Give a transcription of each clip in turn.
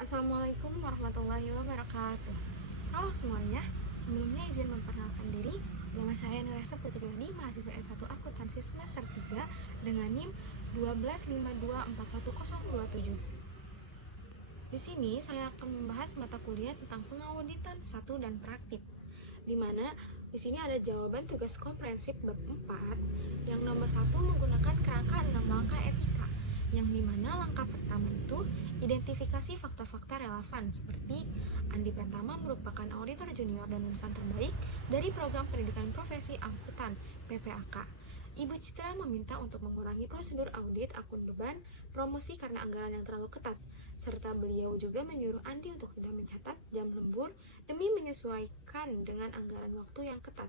Assalamualaikum warahmatullahi wabarakatuh. Halo semuanya, sebelumnya izin memperkenalkan diri. Nama saya Nuresa Putriwadi, mahasiswa S1 Akuntansi semester 3 dengan NIM 125241027. Di sini saya akan membahas mata kuliah tentang pengauditan 1 dan praktik. Di mana di sini ada jawaban tugas komprehensif bab 4 yang nomor 1 menggunakan kerangka 6 langkah etika, yang dimana langkah pertama itu identifikasi faktor-faktor relevan seperti Andi Pratama merupakan auditor junior dan lulusan terbaik dari program pendidikan profesi angkutan PPAK. Ibu Citra meminta untuk mengurangi prosedur audit akun beban promosi karena anggaran yang terlalu ketat, serta beliau juga menyuruh Andi untuk tidak mencatat jam lembur demi menyesuaikan dengan anggaran waktu yang ketat.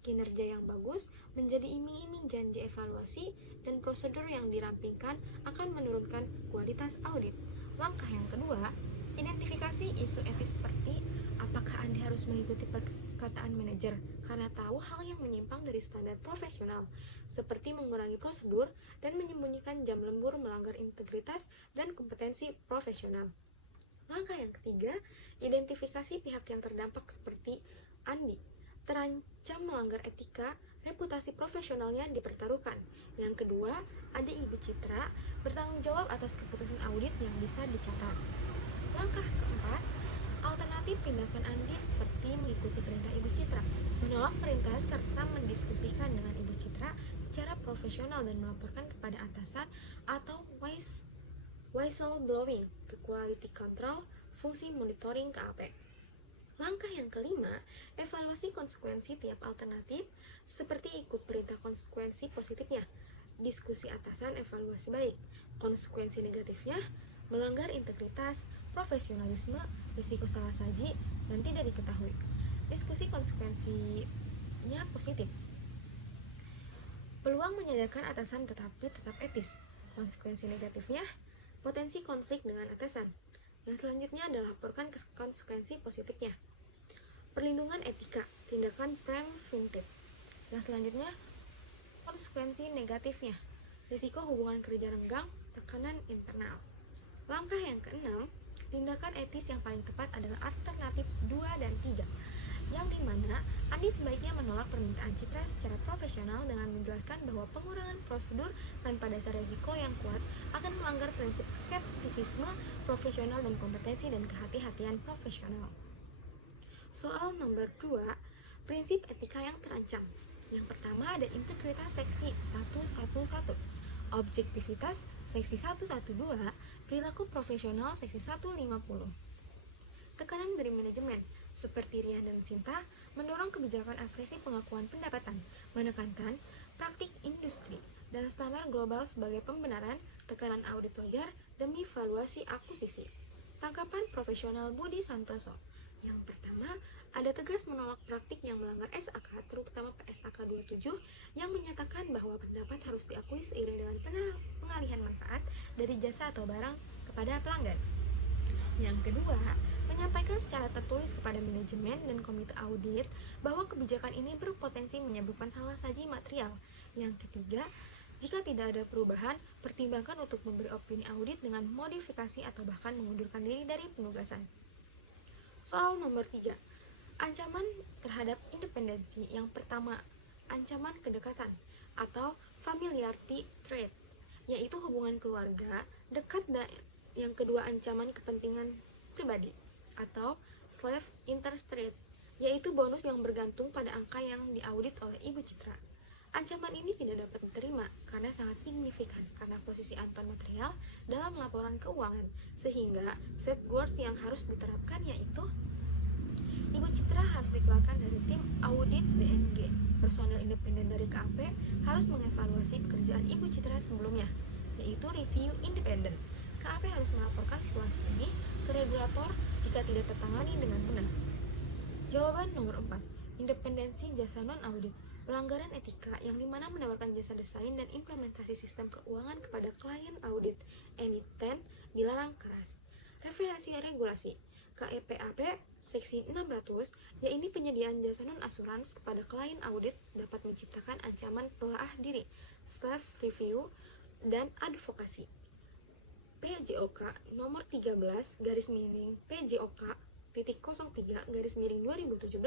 Kinerja yang bagus menjadi iming-iming janji evaluasi dan prosedur yang dirampingkan akan menurunkan kualitas audit. Langkah yang kedua, identifikasi isu etis seperti apakah Anda harus mengikuti perkataan manajer karena tahu hal yang menyimpang dari standar profesional, seperti mengurangi prosedur dan menyembunyikan jam lembur melanggar integritas dan kompetensi profesional. Langkah yang ketiga, identifikasi pihak yang terdampak seperti Andi terancam melanggar etika, reputasi profesionalnya dipertaruhkan. Yang kedua, ada Ibu Citra bertanggung jawab atas keputusan audit yang bisa dicatat. Langkah keempat, alternatif tindakan Andi seperti mengikuti perintah Ibu Citra, menolak perintah serta mendiskusikan dengan Ibu Citra secara profesional dan melaporkan kepada atasan atau whistleblowing ke quality control, fungsi monitoring KAP. Langkah yang kelima, evaluasi konsekuensi tiap alternatif seperti ikut perintah konsekuensi positifnya, diskusi atasan evaluasi baik, konsekuensi negatifnya, melanggar integritas, profesionalisme, risiko salah saji, dan tidak diketahui. Diskusi konsekuensinya positif. Peluang menyadarkan atasan tetapi tetap etis. Konsekuensi negatifnya, potensi konflik dengan atasan. Yang selanjutnya adalah laporkan konsekuensi positifnya. Perlindungan etika, tindakan preventif. Yang selanjutnya, konsekuensi negatifnya. Risiko hubungan kerja renggang, tekanan internal. Langkah yang keenam, tindakan etis yang paling tepat adalah alternatif 2 dan 3, yang dimana Andi sebaiknya menolak permintaan Citra secara profesional dengan menjelaskan bahwa pengurangan prosedur tanpa dasar risiko yang kuat akan melanggar prinsip skeptisisme profesional dan kompetensi dan kehati-hatian profesional. Soal nomor 2, prinsip etika yang terancam. Yang pertama ada integritas seksi 111, objektivitas seksi 112, perilaku profesional seksi 150. Tekanan dari manajemen, seperti Rian dan Sinta, mendorong kebijakan agresi pengakuan pendapatan, menekankan praktik industri dan standar global sebagai pembenaran tekanan audit wajar demi valuasi akuisisi. Tangkapan profesional Budi Santoso. Yang pertama, ada tegas menolak praktik yang melanggar SAK, terutama PSAK 27, yang menyatakan bahwa pendapat harus diakui seiring dengan pengalihan manfaat dari jasa atau barang kepada pelanggan. Yang kedua, menyampaikan secara tertulis kepada manajemen dan komite audit bahwa kebijakan ini berpotensi menyebabkan salah saji material. Yang ketiga, jika tidak ada perubahan, pertimbangkan untuk memberi opini audit dengan modifikasi atau bahkan mengundurkan diri dari penugasan. Soal nomor 3, ancaman terhadap independensi. Yang pertama, ancaman kedekatan atau familiarity threat, yaitu hubungan keluarga dekat, dan yang kedua ancaman kepentingan pribadi atau slave interest rate, yaitu bonus yang bergantung pada angka yang diaudit oleh Ibu Citra. Ancaman ini tidak dapat diterima karena sangat signifikan karena posisi Anton material dalam laporan keuangan, sehingga safeguards yang harus diterapkan yaitu Ibu Citra harus dikeluarkan dari tim audit BNG. Personel independen dari KAP harus mengevaluasi pekerjaan Ibu Citra sebelumnya, yaitu review independen. KAP harus melaporkan situasi ini ke regulator jika tidak tertangani dengan benar. Jawaban nomor 4, independensi jasa non-audit. Pelanggaran etika yang dimana menawarkan jasa desain dan implementasi sistem keuangan kepada klien audit emiten dilarang keras. Referensi regulasi KEPAP seksi 600, yaitu penyediaan jasa non-asurans kepada klien audit dapat menciptakan ancaman telah diri, self-review, dan advokasi. PJOK nomor 13 garis miring PJOK titik 03 garis miring 2017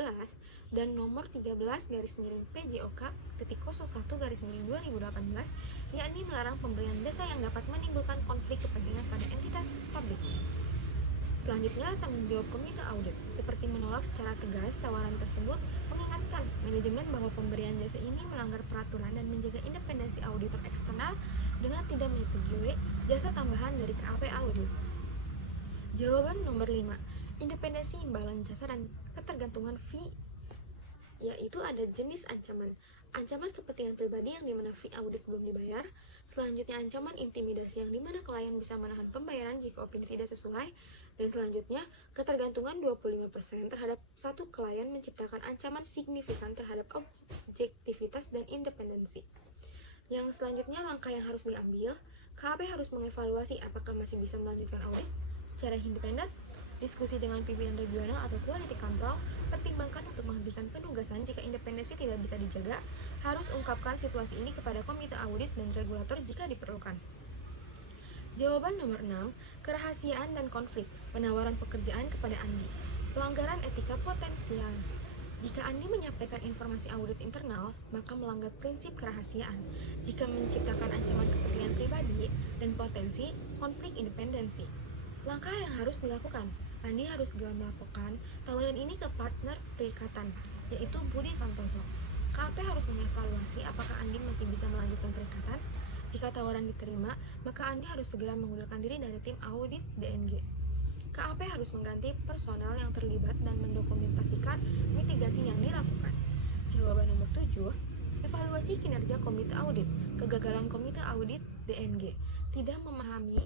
dan nomor 13 garis miring PJOK titik 01 garis miring 2018, yakni melarang pemberian jasa yang dapat menimbulkan konflik kepentingan pada entitas publik. Selanjutnya, tanggung jawab komite audit seperti menolak secara tegas tawaran tersebut, mengingatkan manajemen bahwa pemberian jasa ini melanggar peraturan dan menjaga independensi auditor eksternal dengan tidak menyetujui jasa tambahan dari KAP Audit. Jawaban nomor 5. Independensi imbalan jasa dan ketergantungan fee, yaitu ada jenis ancaman. Ancaman kepentingan pribadi yang dimana fee audit belum dibayar. Selanjutnya ancaman intimidasi yang dimana klien bisa menahan pembayaran jika opini tidak sesuai. Dan selanjutnya ketergantungan 25% terhadap satu klien menciptakan ancaman signifikan terhadap objektivitas dan independensi. Yang selanjutnya langkah yang harus diambil, KAP harus mengevaluasi apakah masih bisa melanjutkan audit secara independen. Diskusi dengan pimpinan regional atau quality control, pertimbangkan untuk menghentikan penugasan jika independensi tidak bisa dijaga, harus ungkapkan situasi ini kepada komite audit dan regulator jika diperlukan. Jawaban nomor 6, kerahasiaan dan konflik, penawaran pekerjaan kepada Andi. Pelanggaran etika potensial. Jika Andi menyampaikan informasi audit internal, maka melanggar prinsip kerahasiaan. Jika menciptakan ancaman kepentingan pribadi dan potensi konflik independensi. Langkah yang harus dilakukan, Andi harus segera melaporkan tawaran ini ke partner perikatan, yaitu Budi Santoso. KAP harus mengevaluasi apakah Andi masih bisa melanjutkan perikatan. Jika tawaran diterima, maka Andi harus segera mengundurkan diri dari tim audit DNG. KAP harus mengganti personal yang terlibat dan mendokumentasikan mitigasi yang dilakukan. Jawaban nomor 7, evaluasi kinerja komite audit. Kegagalan komite audit DNG tidak memahami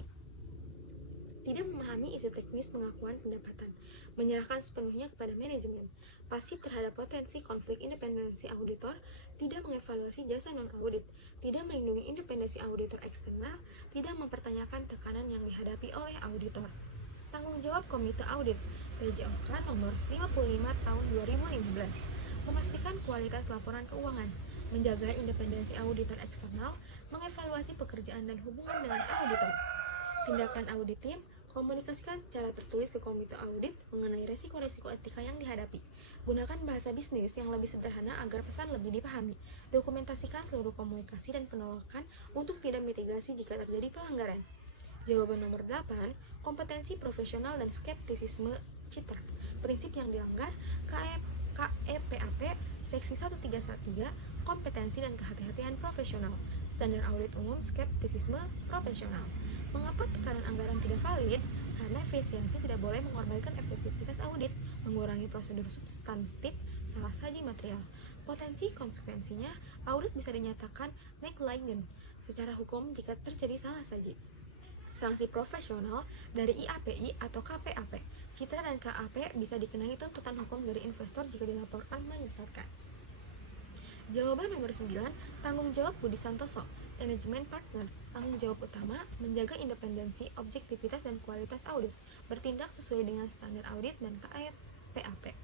isu teknis pengakuan pendapatan, menyerahkan sepenuhnya kepada manajemen, pasif terhadap potensi konflik independensi auditor, tidak mengevaluasi jasa non-audit, tidak melindungi independensi auditor eksternal, tidak mempertanyakan tekanan yang dihadapi oleh auditor. Tanggung jawab komite audit PJOK nomor 55 tahun 2015, memastikan kualitas laporan keuangan, menjaga independensi auditor eksternal, mengevaluasi pekerjaan dan hubungan dengan auditor. Tindakan audit tim, komunikasikan secara tertulis ke komite audit mengenai resiko-resiko etika yang dihadapi. Gunakan bahasa bisnis yang lebih sederhana agar pesan lebih dipahami. Dokumentasikan seluruh komunikasi dan penolakan untuk tidak mitigasi jika terjadi pelanggaran. Jawaban nomor 8, kompetensi profesional dan skeptisisme citra. Prinsip yang dilanggar, KEPAP, Seksi 1313, kompetensi dan kehati-hatian profesional. Standar audit umum skeptisisme profesional. Mengapa tekanan anggaran tidak valid? Karena efisiensi tidak boleh mengorbankan efektivitas audit, mengurangi prosedur substantif, salah saji material. Potensi konsekuensinya, audit bisa dinyatakan negligent secara hukum jika terjadi salah saji. Sanksi profesional dari IAPI atau KPAP. Citra dan KAP bisa dikenai tuntutan hukum dari investor jika dilaporkan menyesatkan. Jawaban nomor 9, tanggung jawab Budi Santoso, manajemen partner. Tanggung jawab utama, menjaga independensi, objektivitas, dan kualitas audit, bertindak sesuai dengan standar audit dan KEPAP.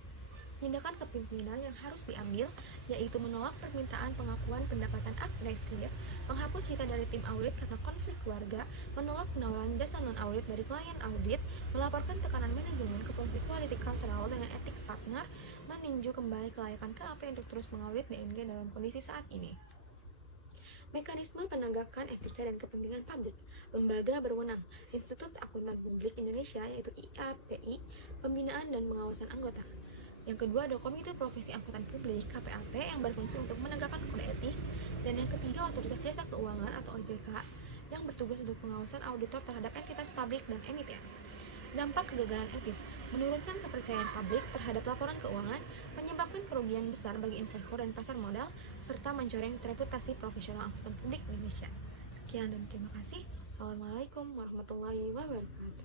Tindakan kepemimpinan yang harus diambil, yaitu menolak permintaan pengakuan pendapatan agresif, menghapus hita dari tim audit karena konflik keluarga, menolak penawaran jasa non-audit dari klien audit, melaporkan tekanan manajemen ke fungsi quality control dengan ethics partner, meninjau kembali kelayakan KAP untuk terus mengaudit DNG dalam kondisi saat ini. Mekanisme penegakan etika dan kepentingan publik. Lembaga berwenang, Institut Akuntan Publik Indonesia yaitu IAPI, pembinaan dan pengawasan anggota. Yang kedua ada Komite Profesi Akuntan Publik KPAP yang berfungsi untuk menegakkan kode etik. Dan yang ketiga Otoritas Jasa Keuangan atau OJK yang bertugas untuk pengawasan auditor terhadap entitas publik dan emiten. Dampak kegagalan etis, menurunkan kepercayaan publik terhadap laporan keuangan, menyebabkan kerugian besar bagi investor dan pasar modal, serta mencoreng reputasi profesional akuntan publik Indonesia. Sekian dan terima kasih. Assalamualaikum warahmatullahi wabarakatuh.